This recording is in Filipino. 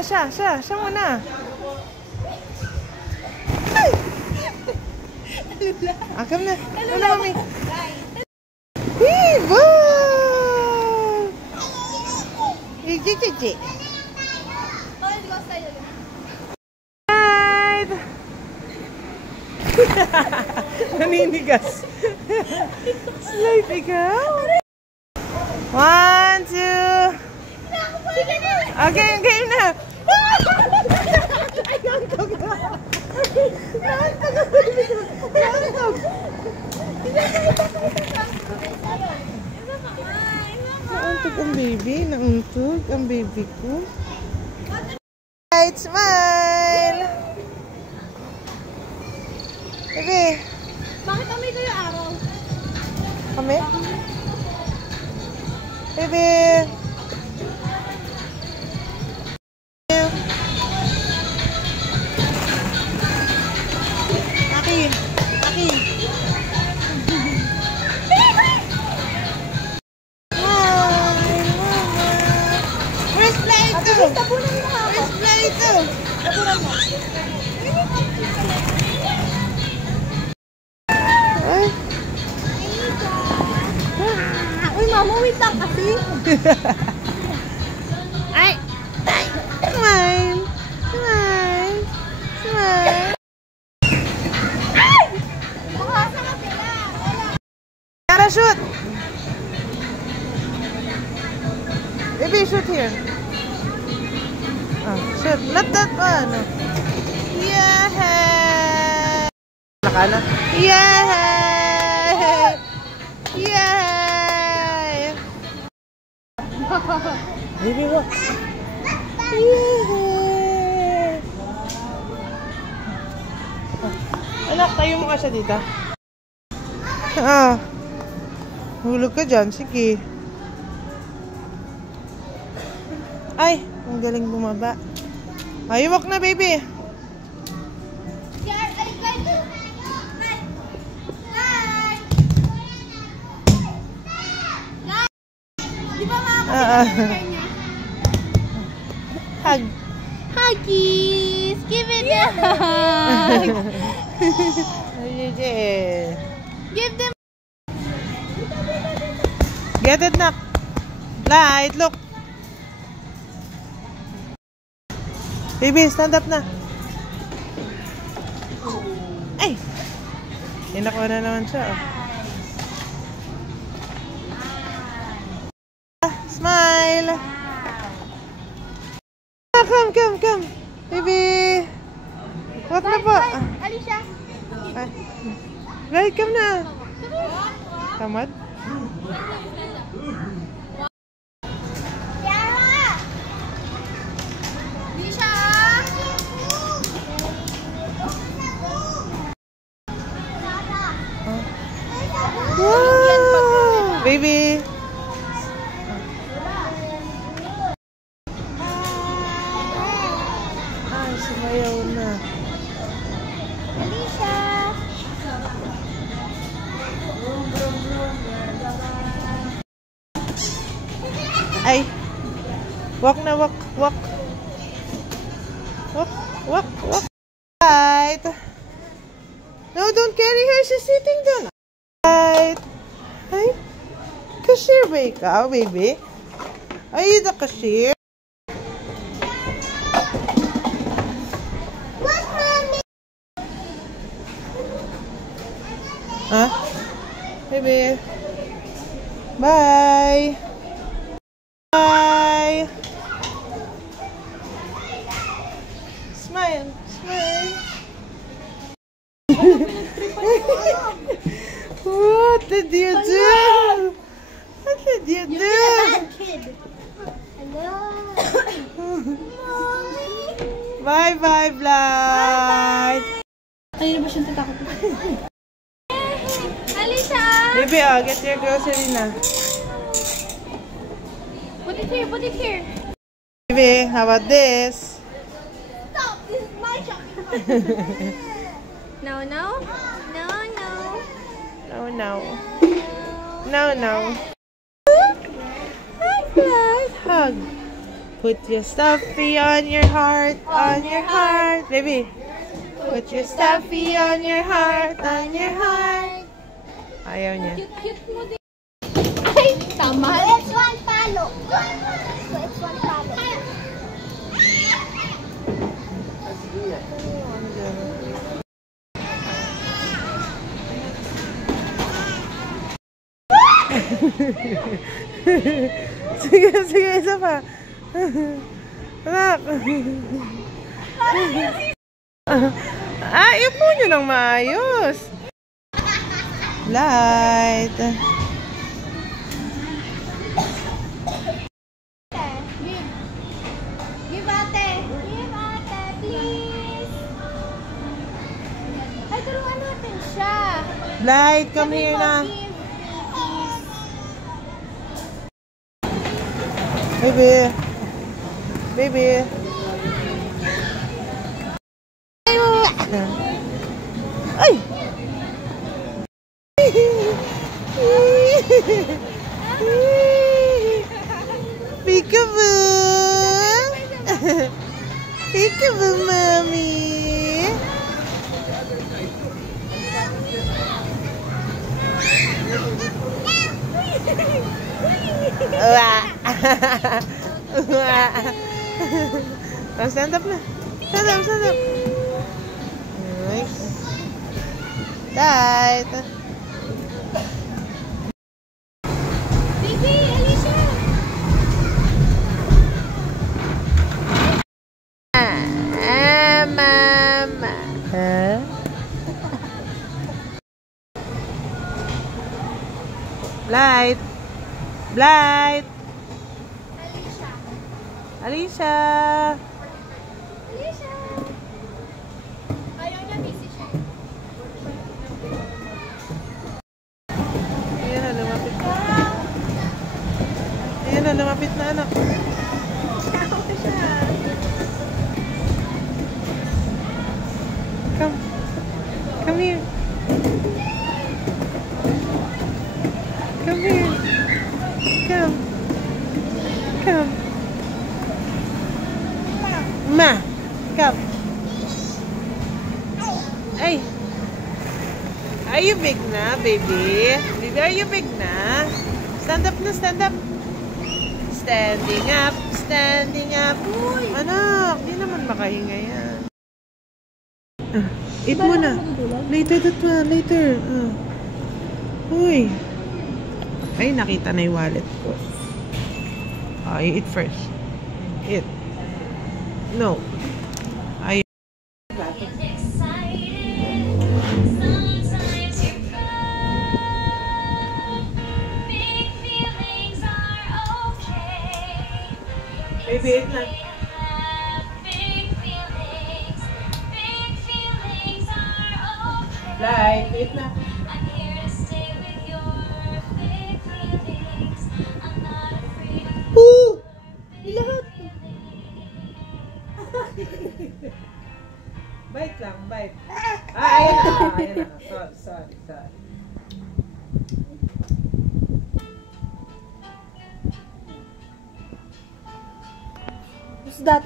muna siya. Siya muna. Akam na. Wala kami. Viva! Gigi. Right! Naninigas. Slide ikaw. 1, 2. Okay, game na. Nauntog ang baby. Nauntog ang baby ko. Right, smile! Baby! Bakit kami kayo araw? Kami? Baby! Akin! Tapunan mo nga ako. Tapunan mo. Uy, mama, wait lang kasi. Ay! Smile! Ay! Makasa ka sila. Gotta shoot! Baby, shoot here. Shoot. Not that one. Yeah! Nakana? Yeah! Baby, what? Yeah! Anak, tayo mo ka siya dito. Hulog ka dyan. Sige. Ay, ang galing bumaba. Ay, walk na, baby. Di ba makakasama niya? Hug. Huggies! Give it a hug! Give them... Get it, nak. Light, look. Baby, stand up na. Ay! Inakuha na naman siya. Smile! Come. Baby! Walk na po. Alicia! Right, come na. Tamad? Wow! Baby! Ay, sumayaw na. Alicia! Ay! Walk na, walk. Right! No, don't carry her. She's sitting down. Right. Ay, cashier ba ikaw, baby? Are you the cashier? What, mommy? Huh? Baby. Bye. Bye. Smile. What did you do? What did you do? You're a bad kid. Hello. Bye, Blight. Kanina ba siyang tatakot? Alicia! Baby, get your grocery na. Put it here. Baby, how about this? Stop! This is my shopping. No. No. Hi, Blight. Hug. Put your stuffy on your heart, on your heart. Baby. Put your stuffy on your heart, on your heart. Ayaw niya. Cute mo din. Ay, tama. It's one palo. It's one palo. Sige, sige, isa pa. Anak. Ipo nyo ng maayos. Light. Give ate. Give ate, please. Ay, turuan natin siya. Light, come here na. Baby. Baby. Ay! Peekaboo! Peekaboo, mommy! Stand up na. Stand up, stand up. Nice. Tight. Baby, Alicia. Mama. Huh? Light. Light. Alicia. Alicia. Alicia. Ayaw niya, busy siya. Ayan na, lumapit na. Ayan na, lumapit na, anak. Come. Come here. Come here. Come. Come. Ma. Come. Ay. Are you big na, baby? Baby, are you big na? Stand up na, stand up. Standing up, standing up. Anak, di naman makahinga yan. Eat mo na. Later, later. Uy. Ay, nakita na yung wallet ko. You eat first. Eat. No. Ay. Baby, eat na. Light, eat na. Bite lang, bite. Ayan na. Sorry. What's that?